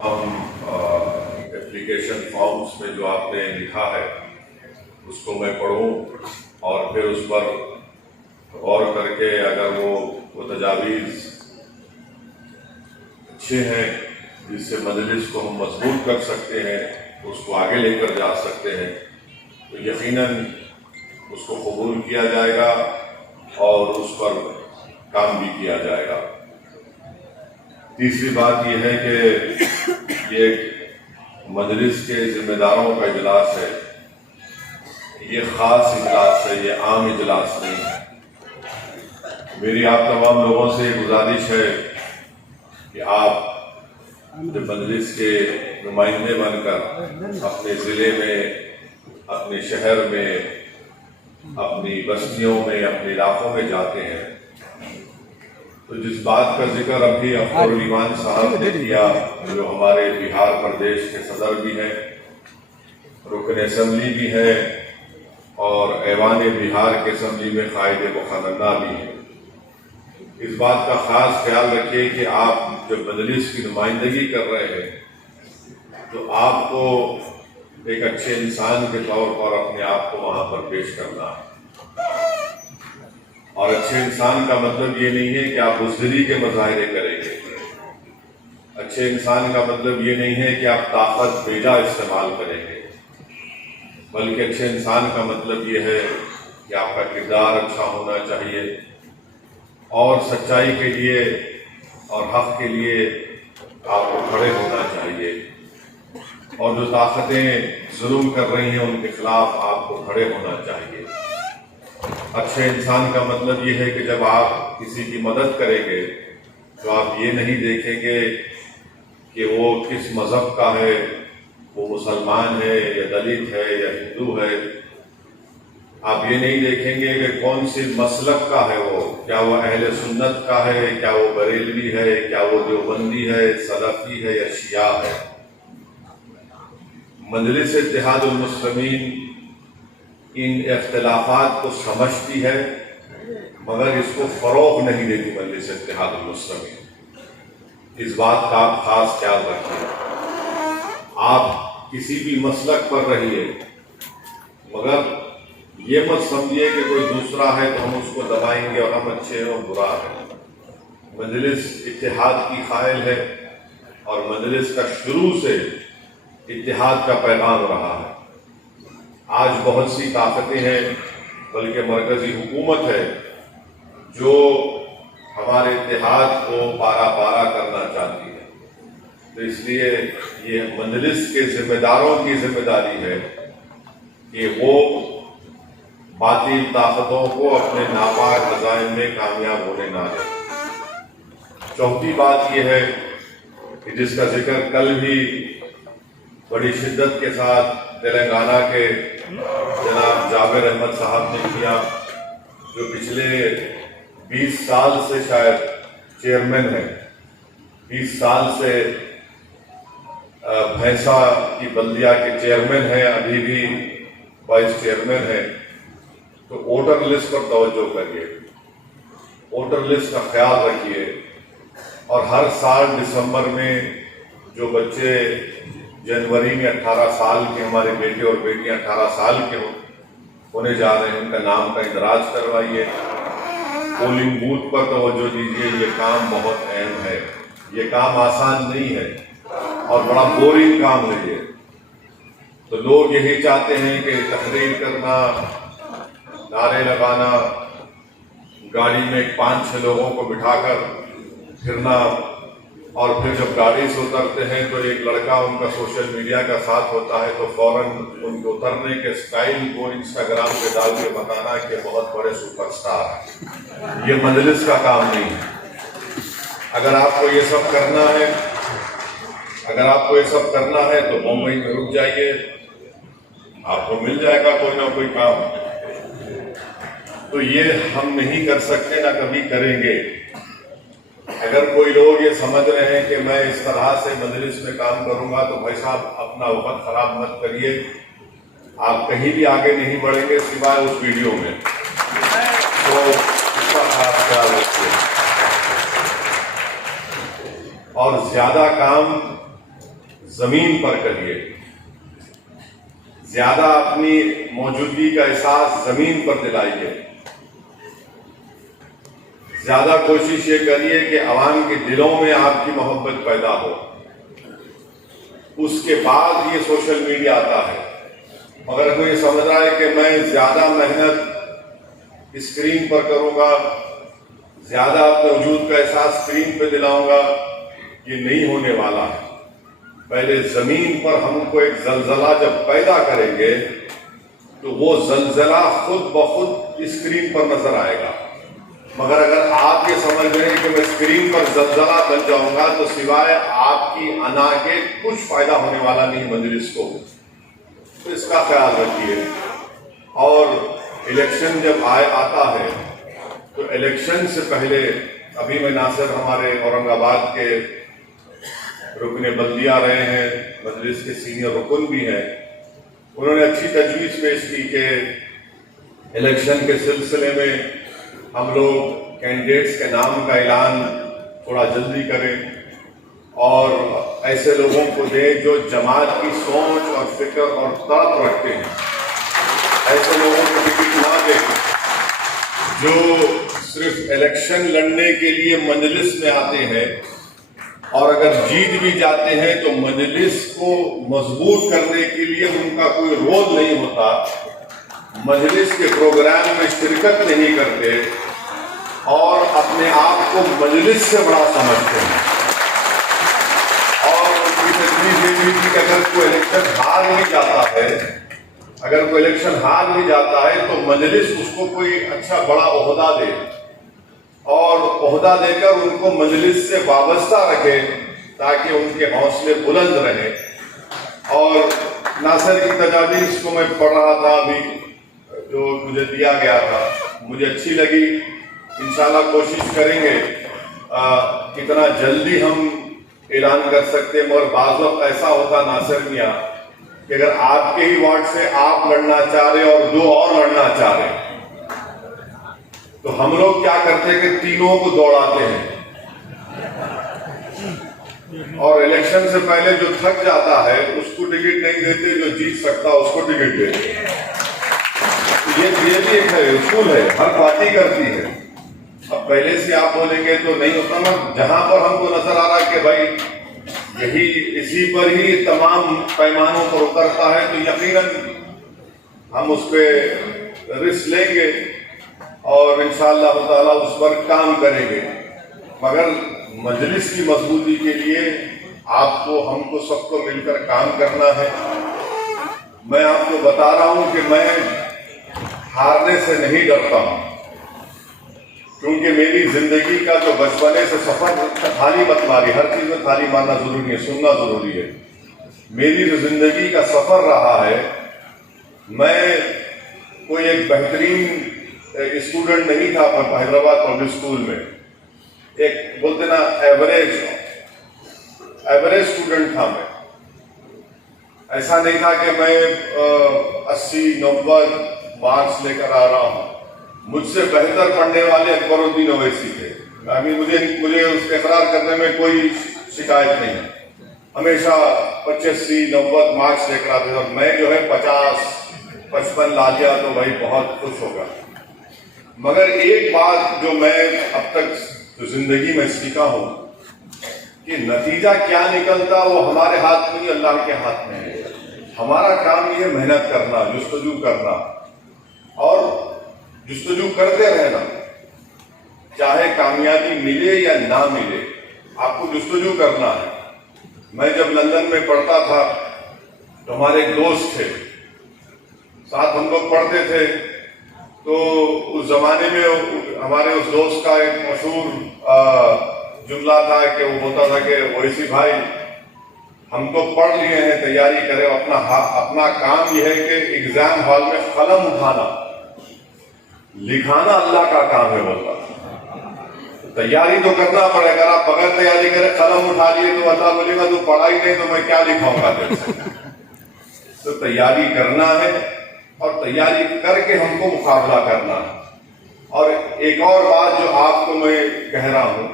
ہم application forms میں جو آپ نے لکھا ہے اس کو میں پڑھوں اور پھر اس پر غور کر کے اگر وہ تجاویز اچھے ہیں جس سے مجلس کو ہم مضبوط کر سکتے ہیں، اس کو آگے لے کر جا سکتے ہیں، تو یقیناً اس کو قبول کیا جائے گا اور اس پر کام بھی کیا جائے گا۔ تیسری بات یہ ہے کہ یہ ایک مجلس کے ذمہ داروں کا اجلاس ہے، یہ خاص اجلاس ہے، یہ عام اجلاس نہیں ہے۔ میری آپ تمام لوگوں سے گزارش ہے کہ آپ مجلس کے نمائندے بن کر اپنے ضلع میں، اپنے شہر میں، اپنی بستیوں میں، اپنے علاقوں میں جاتے ہیں تو جس بات کا ذکر ابھی اختر الایمان صاحب نے کیا، جو ہمارے بہار پردیش کے صدر بھی ہیں، رکن اسمبلی بھی ہیں اور ایوان بہار کے اسمبلی میں قائد مقننہ بھی ہیں، اس بات کا خاص خیال رکھیے کہ آپ جب مجلس کی نمائندگی کر رہے ہیں تو آپ کو ایک اچھے انسان کے طور پر اپنے آپ کو وہاں پر پیش کرنا ہے، اور اچھے انسان کا مطلب یہ نہیں ہے کہ آپ بزدلی کے مظاہرے کریں گے، اچھے انسان کا مطلب یہ نہیں ہے کہ آپ طاقت بیجا استعمال کریں گے، بلکہ اچھے انسان کا مطلب یہ ہے کہ آپ کا کردار اچھا ہونا چاہیے اور سچائی کے لیے اور حق کے لیے آپ کو کھڑے ہونا چاہیے، اور جو طاقتیں ظلم کر رہی ہیں ان کے خلاف آپ کو کھڑے ہونا چاہیے۔ اچھے انسان کا مطلب یہ ہے کہ جب آپ کسی کی مدد کریں گے تو آپ یہ نہیں دیکھیں گے کہ وہ کس مذہب کا ہے، وہ مسلمان ہے یا دلت ہے یا ہندو ہے، آپ یہ نہیں دیکھیں گے کہ کون سی مسلک کا ہے، وہ کیا وہ اہل سنت کا ہے، کیا وہ بریلوی ہے، کیا وہ دیوبندی ہے، سلفی ہے یا شیعہ ہے۔ مجلس اتحاد المسلمین ان اختلافات کو سمجھتی ہے مگر اس کو فروغ نہیں دیتی۔ مجلس اتحاد المسلمین اس بات کا آپ خاص خیال رکھیں، آپ کسی بھی مسلک پر رہیے مگر یہ مت سمجھیے کہ کوئی دوسرا ہے تو ہم اس کو دبائیں گے اور ہم اچھے ہیں اور برا ہے۔ مجلس اتحاد کی قائل ہے اور مجلس کا شروع سے اتحاد کا پیغام رہا ہے۔ آج بہت سی طاقتیں ہیں بلکہ مرکزی حکومت ہے جو ہمارے اتحاد کو پارا پارا کرنا چاہتی ہے، تو اس لیے یہ مجلس کے ذمہ داروں کی ذمہ داری ہے کہ وہ باطل طاقتوں کو اپنے ناپاک عزائم میں کامیاب ہونے نہ دیں۔ چوتھی بات یہ ہے کہ جس کا ذکر کل بھی بڑی شدت کے ساتھ تلنگانہ کے جناب جابر احمد صاحب نے کیا، جو پچھلے 20 سال سے شاید چیئرمین ہیں، 20 سال سے بھینسا کی بلدیہ کے چیئرمین ہیں، ابھی بھی وائس چیئرمین ہیں، تو ووٹر لسٹ پر توجہ کریے، ووٹر لسٹ کا خیال رکھیے، اور ہر سال دسمبر میں جو بچے جنوری میں 18 سال کے، ہمارے بیٹے اور بیٹیاں 18 سال کے ہونے جا رہے ہیں، ان کا نام کا اندراج کروائیے، پولنگ بوتھ پر توجہ دیجیے، یہ کام بہت اہم ہے، یہ کام آسان نہیں ہے اور بڑا بورنگ کام ہے یہ، تو لوگ یہی چاہتے ہیں کہ تقریر کرنا، نعرے لگانا، گاڑی میں 5-6 لوگوں کو بٹھا کر پھرنا، اور پھر جب گاڑی سے اترتے ہیں تو ایک لڑکا ان کا سوشل میڈیا کا ساتھ ہوتا ہے تو فوراً ان کو اترنے کے سٹائل کو انسٹاگرام پہ ڈال کے بتانا کہ بہت بڑے سپر سٹار ہیں۔ یہ مجلس کا کام نہیں ہے۔ اگر آپ کو یہ سب کرنا ہے تو ممبئی میں رک جائیے، آپ کو مل جائے گا کوئی نہ کوئی کام، تو یہ ہم نہیں کر سکتے، نہ کبھی کریں گے۔ اگر کوئی لوگ یہ سمجھ رہے ہیں کہ میں اس طرح سے مجلس میں کام کروں گا تو بھائی صاحب اپنا وقت خراب مت کریے، آپ کہیں بھی آگے نہیں بڑھیں گے سوائے اس ویڈیو میں، تو اس کا خاص خیال رکھیے۔ اور زیادہ کام زمین پر کریے، زیادہ اپنی موجودگی کا احساس زمین پر دلائیے، زیادہ کوشش یہ کریے کہ عوام کے دلوں میں آپ کی محبت پیدا ہو۔ اس کے بعد یہ سوشل میڈیا آتا ہے۔ اگر کوئی سمجھ رہا ہے کہ میں زیادہ محنت اسکرین پر کروں گا، زیادہ اپنے وجود کا احساس اسکرین پہ دلاؤں گا، یہ نہیں ہونے والا ہے۔ پہلے زمین پر ہم کو ایک زلزلہ جب پیدا کریں گے تو وہ زلزلہ خود بخود اسکرین پر نظر آئے گا۔ مگر اگر آپ یہ سمجھ رہے ہیں کہ میں اسکرین پر زلزلہ بن جاؤں گا تو سوائے آپ کی انا کے کچھ فائدہ ہونے والا نہیں مجلس کو، تو اس کا خیال رکھیے۔ اور الیکشن جب آتا ہے تو الیکشن سے پہلے، ابھی میں ناصر ہمارے اورنگ آباد کے رکن بلدیہ رہے ہیں، مجلس کے سینئر رکن بھی ہیں، انہوں نے اچھی تجویز پیش کی کہ الیکشن کے سلسلے میں ہم لوگ کینڈیڈیٹس کے نام کا اعلان تھوڑا جلدی کریں اور ایسے لوگوں کو دیں جو جماعت کی سوچ اور فکر اور طرف رکھتے ہیں۔ ایسے لوگوں کو ٹکٹ نہ دیں جو صرف الیکشن لڑنے کے لیے مجلس میں آتے ہیں، اور اگر جیت بھی جاتے ہیں تو مجلس کو مضبوط کرنے کے لیے ان کا کوئی رول نہیں ہوتا، مجلس کے پروگرام میں شرکت نہیں کرتے اور اپنے آپ کو مجلس سے بڑا سمجھتے ہیں۔ اور ان کی تجویز یہ بھی کہ اگر کوئی الیکشن ہار نہیں جاتا ہے، اگر کوئی الیکشن ہار نہیں جاتا ہے تو مجلس اس کو کوئی اچھا بڑا عہدہ دے اور عہدہ دے کر ان کو مجلس سے وابستہ رکھے تاکہ ان کے حوصلے بلند رہیں۔ اور ناصر کی تجاویز کو میں پڑھ رہا تھا ابھی جو مجھے دیا گیا تھا، مجھے اچھی لگی۔ انشاءاللہ کوشش کریں گے کتنا جلدی ہم اعلان کر سکتے ہیں، مگر بعض وقت ایسا ہوتا ناصر میاں کہ اگر آپ کے ہی وارڈ سے آپ لڑنا چاہ رہے اور دو اور لڑنا چاہ رہے تو ہم لوگ کیا کرتے ہیں کہ تینوں کو دوڑاتے ہیں، اور الیکشن سے پہلے جو تھک جاتا ہے اس کو ٹکٹ نہیں دیتے، جو جیت سکتا اس کو ٹکٹ دیتے۔ یہ بھی ایک اصول ہے، ہر پارٹی کرتی ہے۔ اب پہلے سے آپ بولیں گے تو نہیں ہوتا نا، جہاں پر ہم کو نظر آ رہا ہے کہ بھائی اسی پر ہی تمام پیمانوں پر اترتا ہے تو یقیناً ہم اس پہ رسک لیں گے اور انشاءاللہ تعالیٰ اس پر کام کریں گے۔ مگر مجلس کی مضبوطی کے لیے آپ کو، ہم کو، سب کو مل کر کام کرنا ہے۔ میں آپ کو بتا رہا ہوں کہ میں ہارنے سے نہیں ڈرتا ہوں، کیونکہ میری زندگی کا جو بچپنے سے سفر، تھالی مت ماری، ہر چیز میں تھالی مارنا ضروری ہے، سننا ضروری ہے۔ میری جو زندگی کا سفر رہا ہے، میں کوئی ایک بہترین اسٹوڈنٹ نہیں تھا حیدرآباد پبلک اسکول میں، ایک بولتے نا ایوریج اسٹوڈنٹ تھا میں۔ ایسا نہیں تھا کہ میں 80-90 مارکس لے کر آ رہا ہوں۔ مجھ سے بہتر پڑھنے والے اکبر الدین اویسی تھے، مجھے اس کے اقرار کرنے میں کوئی شکایت نہیں ہے، ہمیشہ 85-90 مارکس لے کر آتے تھے، اور میں جو ہے 50-55 لا لیا تو بھائی بہت خوش ہوگا۔ مگر ایک بات جو میں اب تک جو زندگی میں سیکھا ہوں کہ نتیجہ کیا نکلتا وہ ہمارے ہاتھ میں نہیں، اللہ کے ہاتھ میں ہے۔ ہمارا کام یہ ہے محنت کرنا، جستجو کرنا اور جستجو کرتے رہنا، چاہے کامیابی ملے یا نہ ملے، آپ کو جستجو کرنا ہے۔ میں جب لندن میں پڑھتا تھا تو ہمارے ایک دوست تھے، ساتھ ہم لوگ پڑھتے تھے، تو اس زمانے میں ہمارے اس دوست کا ایک مشہور جملہ تھا کہ وہ بولتا تھا کہ اویسی بھائی ہم تو پڑھ لیے ہیں، تیاری کرے، اپنا کام یہ ہے کہ ایگزام ہال میں قلم اٹھانا، لکھانا اللہ کا کام ہے۔ بولتا تیاری تو کرنا پڑے، اگر آپ بغیر تیاری کرے قلم اٹھا لیے تو اللہ بولے گا تو پڑھائی نہیں تو میں کیا لکھاؤں گا تیرے سے۔ تو تیاری کرنا ہے اور تیاری کر کے ہم کو مقابلہ کرنا ہے۔ اور ایک اور بات جو آپ کو میں کہہ رہا ہوں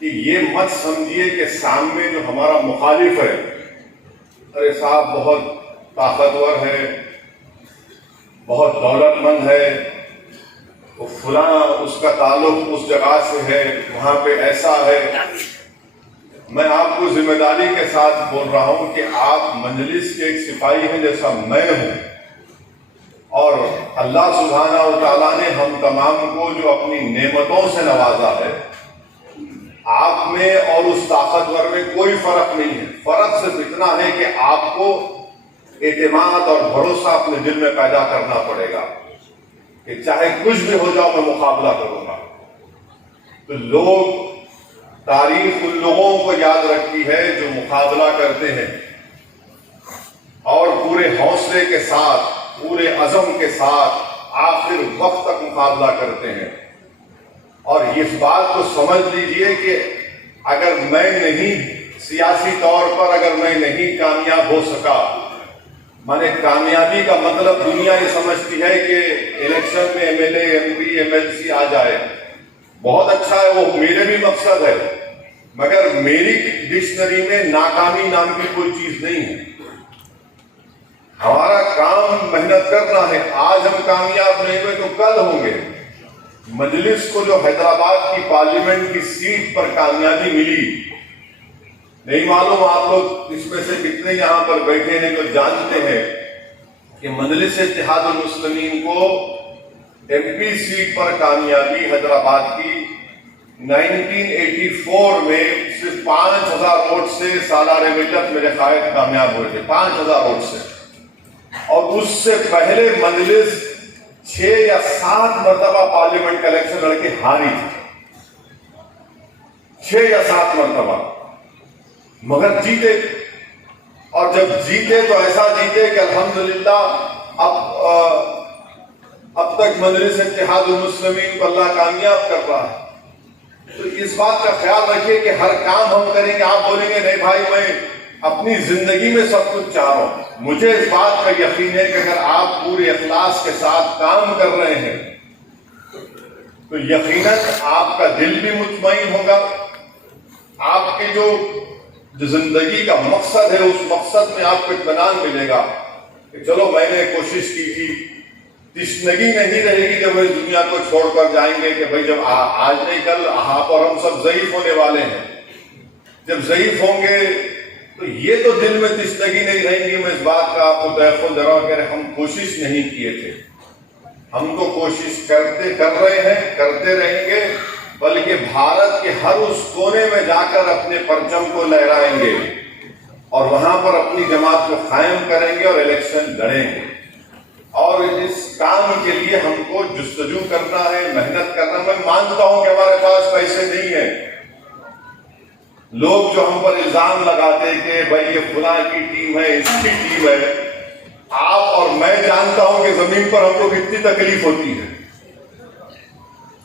کہ یہ مت سمجھیے کہ سامنے جو ہمارا مخالف ہے ارے صاحب بہت طاقتور ہے، بہت دولت مند ہے، وہ فلاں اس کا تعلق اس جگہ سے ہے، وہاں پہ ایسا ہے. میں آپ کو ذمہ داری کے ساتھ بول رہا ہوں کہ آپ مجلس کے ایک سپاہی ہیں جیسا میں ہوں، اور اللہ سبحانہ و تعالیٰ نے ہم تمام کو جو اپنی نعمتوں سے نوازا ہے، آپ میں اور اس طاقتور میں کوئی فرق نہیں ہے. فرق صرف اتنا ہے کہ آپ کو اعتماد اور بھروسہ اپنے دل میں پیدا کرنا پڑے گا کہ چاہے کچھ بھی ہو جاؤ میں مقابلہ کروں گا. تو لوگ، تاریخ ان لوگوں کو یاد رکھتی ہے جو مقابلہ کرتے ہیں اور پورے حوصلے کے ساتھ، پورے عزم کے ساتھ آخر وقت تک مقابلہ کرتے ہیں. اور اس بات کو سمجھ لیجئے کہ اگر میں نہیں، سیاسی طور پر اگر میں نہیں کامیاب ہو سکا، میں نے کامیابی کا مطلب دنیا یہ سمجھتی ہے کہ الیکشن میں M L A, M P, M L C آ جائے. بہت اچھا ہے، وہ میرے بھی مقصد ہے، مگر میری ڈکشنری میں ناکامی نام کی کوئی چیز نہیں ہے. ہمارا کام محنت کرنا ہے. آج ہم کامیاب نہیں ہوئے تو کل ہوں گے. مجلس کو جو حیدرآباد کی پارلیمنٹ کی سیٹ پر کامیابی ملی، نہیں معلوم آپ لوگ اس میں سے کتنے یہاں پر بیٹھے ہیں جو جانتے ہیں کہ مجلس اتحاد المسلمین کو ایم پی سیٹ پر کامیابی حیدرآباد کی 1984 میں صرف 5000 ووٹ سے سالار ملت میرے قائد کامیاب ہوئے تھے، 5000 ووٹ سے. اور اس سے پہلے مجلس 6 یا 7 مرتبہ پارلیمنٹ کا الیکشن لڑ کے ہاری تھی، 6 یا 7 مرتبہ، مگر جیتے. اور جب جیتے تو ایسا جیتے کہ الحمدللہ اب تک مجلس اتحاد المسلمین کو اللہ کامیاب کر رہا ہے. تو اس بات کا خیال رکھیے کہ ہر کام ہم کریں گے. آپ بولیں گے نہیں بھائی میں اپنی زندگی میں سب کچھ چاہ رہا ہوں. مجھے اس بات کا یقین ہے کہ اگر آپ پورے اخلاص کے ساتھ کام کر رہے ہیں تو یقیناً آپ کا دل بھی مطمئن ہوگا. آپ کی جو زندگی کا مقصد ہے اس مقصد میں آپ کو اطمینان ملے گا کہ چلو میں نے کوشش کی تھی. تشنگی نہیں رہے گی جب اس دنیا کو چھوڑ کر جائیں گے کہ بھائی جب آج نہیں کل آپ اور ہم سب ضعیف ہونے والے ہیں. جب ضعیف ہوں گے تو یہ تو دل میں تشنگی نہیں رہیں گی. میں اس بات کا آپ کو تحفظ دے رہا ہوں کہ ہم کوشش نہیں کیے تھے. ہم تو کوشش کر رہے ہیں، کرتے رہیں گے، بلکہ بھارت کے ہر اس کونے میں جا کر اپنے پرچم کو لہرائیں گے اور وہاں پر اپنی جماعت کو قائم کریں گے اور الیکشن لڑیں گے. اور اس کام کے لیے ہم کو جستجو کرنا ہے، محنت کرنا. میں مانتا ہوں کہ ہمارے پاس پیسے نہیں ہیں. لوگ جو ہم پر الزام لگاتے کہ بھائی یہ فلاں کی ٹیم ہے، اس کی ٹیم ہے، آپ اور میں جانتا ہوں کہ زمین پر ہم کو کتنی تکلیف ہوتی ہے.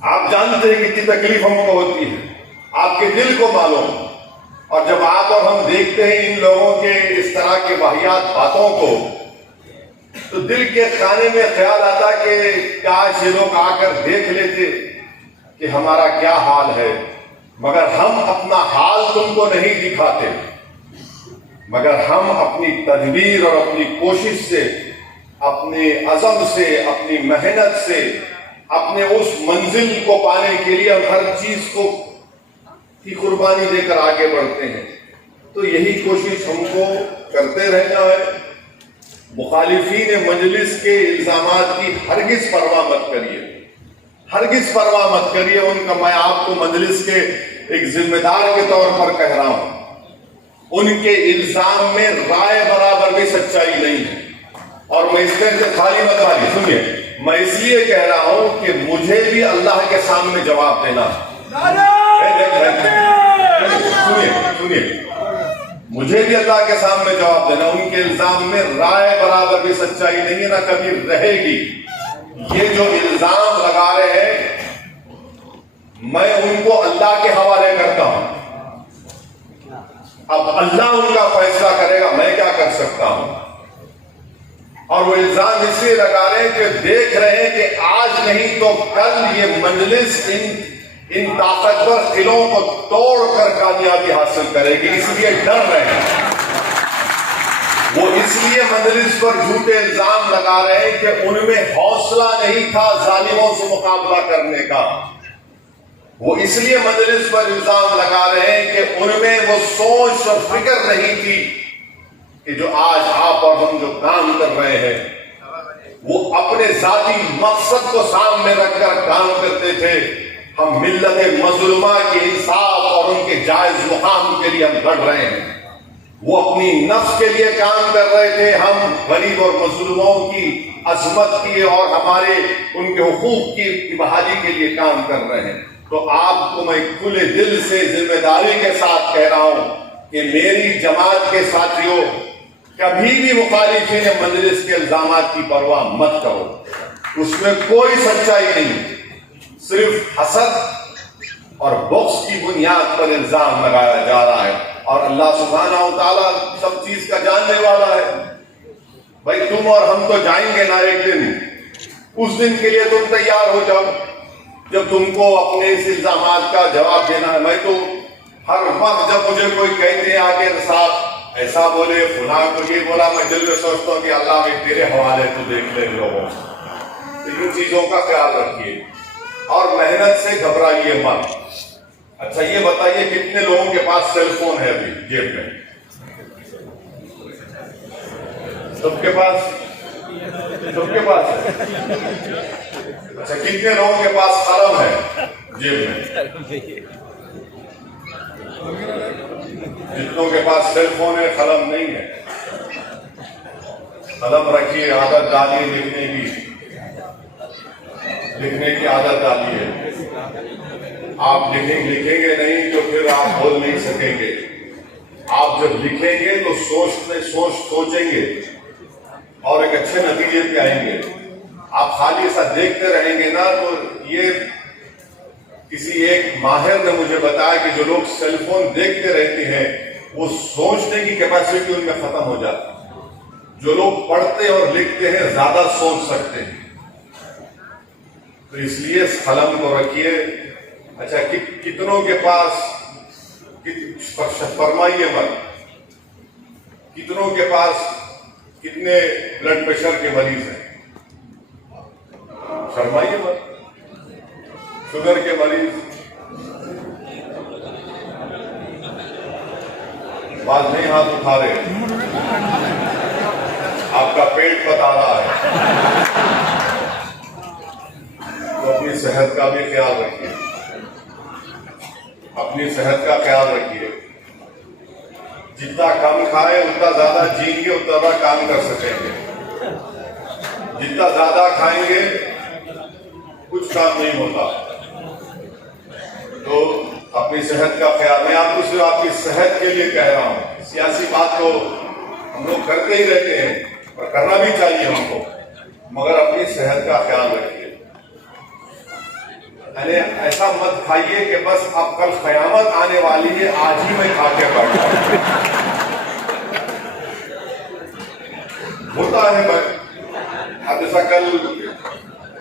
آپ جانتے ہیں کتنی تکلیف ہم کو ہوتی ہے، آپ کے دل کو معلوم. اور جب آپ اور ہم دیکھتے ہیں ان لوگوں کے اس طرح کے واہیات باتوں کو تو دل کے خانے میں خیال آتا کہ کاش یہ لوگ آ کر دیکھ لیتے کہ ہمارا کیا حال ہے. مگر ہم اپنا حال تم کو نہیں دکھاتے، مگر ہم اپنی تدبیر اور اپنی کوشش سے، اپنے عزم سے، اپنی محنت سے، اپنے اس منزل کو پانے کے لیے ہم ہر چیز کو کی قربانی دے کر آگے بڑھتے ہیں. تو یہی کوشش ہم کو کرتے رہنا ہے. مخالفین مجلس کے الزامات کی ہرگز پرواہ مت کریے، ہرگز پرواہ مت کریے ان کا. میں آپ کو مجلس کے ایک ذمہ دار کے طور پر کہہ رہا ہوں، ان کے الزام میں رائے برابر بھی سچائی نہیں ہے. اور میں اس سے خالی مت والی سنیے، میں اس لیے کہہ رہا ہوں کہ مجھے بھی اللہ کے سامنے جواب دینا. سنیے، مجھے بھی اللہ کے سامنے جواب دینا. ان کے الزام میں رائے برابر بھی سچائی نہیں ہے، نہ کبھی رہے گی. یہ جو الزام لگا رہے ہیں میں ان کو اللہ کے حوالے کرتا ہوں. اب اللہ ان کا فیصلہ کرے گا، میں کیا کر سکتا ہوں. اور وہ الزام اس لیے لگا رہے ہیں کہ دیکھ رہے ہیں کہ آج نہیں تو کل یہ مجلس ان طاقتور قلعوں کو توڑ کر کامیابی حاصل کرے گی، اس لیے ڈر رہے ہیں. اس لیے مجلس پر جھوٹے الزام لگا رہے ہیں کہ ان میں حوصلہ نہیں تھا ظالموں سے مقابلہ کرنے کا. وہ اس لیے مجلس پر الزام لگا رہے ہیں کہ ان میں وہ سوچ اور فکر نہیں تھی کہ جو آج آپ اور ہم جو کام کر رہے ہیں وہ اپنے ذاتی مقصد کو سامنے رکھ کر کام کرتے تھے. ہم ملت مظلومہ کے انصاف اور ان کے جائز مقام کے لیے ہم لڑ رہے ہیں. وہ اپنی نفس کے لیے کام کر رہے تھے، ہم غریب اور مظلوموں کی عظمت کی اور ہمارے ان کے حقوق کی بحالی کے لیے کام کر رہے ہیں. تو آپ کو میں کھلے دل سے ذمہ داری کے ساتھ کہہ رہا ہوں کہ میری جماعت کے ساتھیوں، کبھی بھی مخالفین مجلس کے الزامات کی پرواہ مت کرو. اس میں کوئی سچائی نہیں، صرف حسد اور بغض کی بنیاد پر الزام لگایا جا رہا ہے. اور اللہ سبحانہ و تعالیٰ سب چیز کا جاننے والا ہے. بھائی تم اور ہم تو جائیں گے نا ایک دن، اس دن کے لیے تم تیار ہو جاؤ جب تم کو اپنے اس الزامات کا جواب دینا ہے. میں تو ہر وقت جب مجھے کوئی کہتے ہیں آگے صاحب ایسا بولے فلاں کو یہ بولا، میں دل میں سوچتا ہوں کہ اللہ میں تیرے حوالے تو دیکھ لے لوگوں. ان چیزوں کا خیال رکھیے اور محنت سے گھبرائیے مت. اچھا یہ بتائیے کتنے لوگوں کے پاس سیل فون ہے ابھی جیب میں؟ سب کے پاس ہے. اچھا کتنے لوگوں کے پاس قلم ہے جیب میں؟ جتنوں کے پاس سیل فون ہے قلم نہیں ہے. قلم رکھیے، عادت ڈالیے لکھنے کی عادت ڈالیے. آپ لکھیں گے نہیں تو پھر آپ بول نہیں سکیں گے. آپ جب لکھیں گے تو سوچیں گے اور ایک اچھے نتیجے پہ آئیں گے. آپ خالی ایسا دیکھتے رہیں گے نا تو یہ کسی ایک ماہر نے مجھے بتایا کہ جو لوگ سیل فون دیکھتے رہتے ہیں وہ سوچنے کی کیپیسٹی ان میں ختم ہو جاتی ہے. جو لوگ پڑھتے اور لکھتے ہیں زیادہ سوچ سکتے ہیں. تو اس لیے اس قلم کو رکھیے. اچھا کتنوں کے پاس فرمائیے مت، کتنوں کے پاس کتنے بلڈ پریشر کے مریض ہیں؟ فرمائیے مت. شوگر کے مریض؟ بعض نہیں ہاتھ اٹھا رہے. آپ کا پیٹ بتا رہا ہے. تو اپنی صحت کا بھی خیال رکھیے، اپنی صحت کا خیال رکھیے. جتنا کم کھائیں اتنا زیادہ جئیں گے، اتنا زیادہ کام کر سکیں گے. جتنا زیادہ کھائیں گے کچھ کام نہیں ہوتا. تو اپنی صحت کا خیال. میں آپ کو صرف آپ کی صحت کے لیے کہہ رہا ہوں. سیاسی بات تو ہم لوگ کرتے ہی رہتے ہیں اور کرنا بھی چاہیے ہم کو، مگر اپنی صحت کا خیال رکھیے. یعنی ایسا مت کھائیے کہ بس اب کل قیامت آنے والی ہے، آج ہی میں کھا کے بیٹھ جاؤں. ہوتا ہے بھائی. اب جیسا کل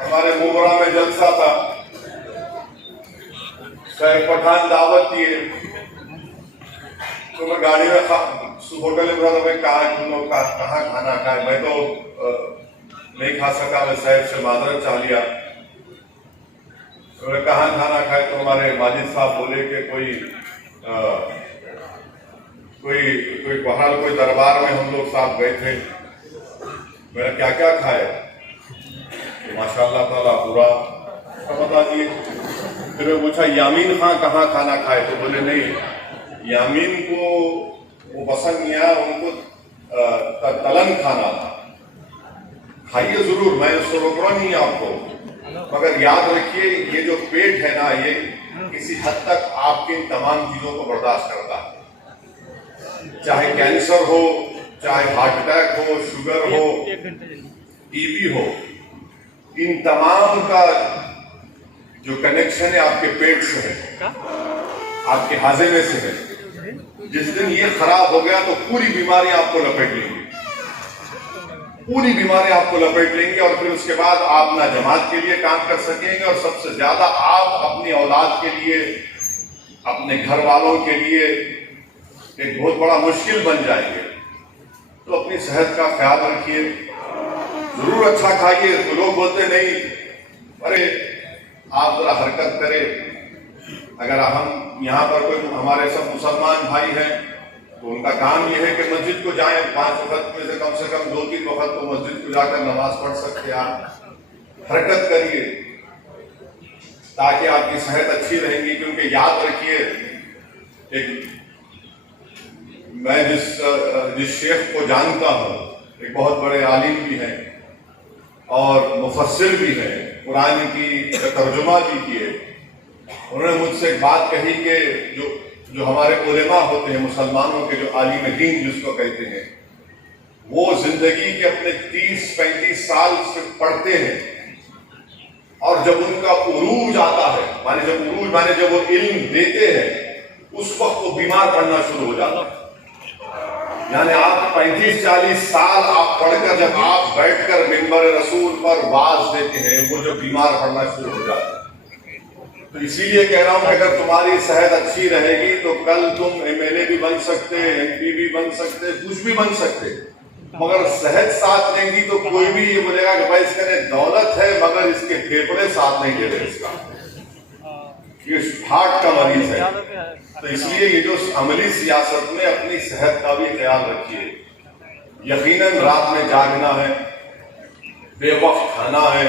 ہمارے مومرا میں جلسہ تھا، شیخ پٹھان دعوت دیے تو میں گاڑی میں ہوٹل میں کہاں کھانا کھائے. میں تو نہیں کھا سکا، میں صاحب سے معذرت چاہ لیا. تو میں کہاں کھانا کھائے تو ہمارے ماجد صاحب بولے کہ کوئی بہرحال کوئی دربار میں ہم لوگ ساتھ گئے تھے. میں نے کیا کیا کھائے؟ ماشاء اللہ تعالیٰ پورا بتا دیے. پھر میں پوچھا یامین خان کہاں کھانا کھائے؟ تو بولے نہیں، یامین کو وہ پسند نہیں آیا، ان کو تلن کھانا تھا. کھائیے ضرور، میں اس کو روک رہا نہیں آپ کو، مگر یاد رکھیے یہ جو پیٹ ہے نا یہ کسی حد تک آپ کے ان تمام چیزوں کو برداشت کرتا ہے. چاہے کینسر ہو، چاہے ہارٹ اٹیک ہو، شوگر ہو، ٹی بی ہو، ان تمام کا جو کنیکشن ہے آپ کے پیٹ سے ہے، آپ کے ہاضمے سے ہے. جس دن یہ خراب ہو گیا تو پوری بیماری آپ کو لپیٹ لیں گی، پوری بیماری آپ کو لپیٹ لیں گے. اور پھر اس کے بعد آپ نہ جماعت کے لیے کام کر سکیں گے، اور سب سے زیادہ آپ اپنی اولاد کے لیے، اپنے گھر والوں کے لیے ایک بہت بڑا مشکل بن جائیں گے. تو اپنی صحت کا خیال رکھیے، ضرور اچھا کھائیے. تو لوگ بولتے نہیں ارے آپ ذرا حرکت کرے. اگر ہم یہاں پر کوئی ہمارے سب مسلمان بھائی ہیں تو ان کا کام یہ ہے کہ مسجد کو جائیں، 5 وقت میں سے کم 2-3 وقت تو مسجد کو جا کر نماز پڑھ سکتے ہیں. آپ حرکت کریے تاکہ آپ کی صحت اچھی رہیں گی. کیونکہ یاد رکھیے، میں جس شیخ کو جانتا ہوں ایک بہت بڑے عالم بھی ہیں اور مفسر بھی ہیں، قرآن کی ترجمہ بھی کیے. انہوں نے مجھ سے ایک بات کہی کہ جو ہمارے علماء ہوتے ہیں مسلمانوں کے، جو عالم دین جس کو کہتے ہیں، وہ زندگی کے اپنے 30-35 سال سے پڑھتے ہیں، اور جب ان کا عروج آتا ہے، جب وہ علم دیتے ہیں، اس وقت وہ بیمار پڑنا شروع ہو جاتا ہے. یعنی آپ 35-40 سال آپ پڑھ کر جب آپ بیٹھ کر منبر رسول پر واعظ دیتے ہیں، وہ جو بیمار پڑنا شروع ہو جاتا ہے. تو اسی لیے کہہ رہا ہوں کہ اگر تمہاری صحت اچھی رہے گی تو کل تم MLA بھی بن سکتے، MP بھی بن سکتے، کچھ بھی بن سکتے. مگر صحت ساتھ نہیں دی تو کوئی بھی یہ بولے گا کہ بھائی اس کے دولت ہے مگر اس کے پھیپھڑے ساتھ نہیں دے رہے. اس کا یہ ہارٹ کا مریض ہے. تو اس لیے یہ جو عملی سیاست میں اپنی صحت کا بھی خیال رکھیے. یقیناً رات میں جاگنا ہے، بے وقت کھانا ہے،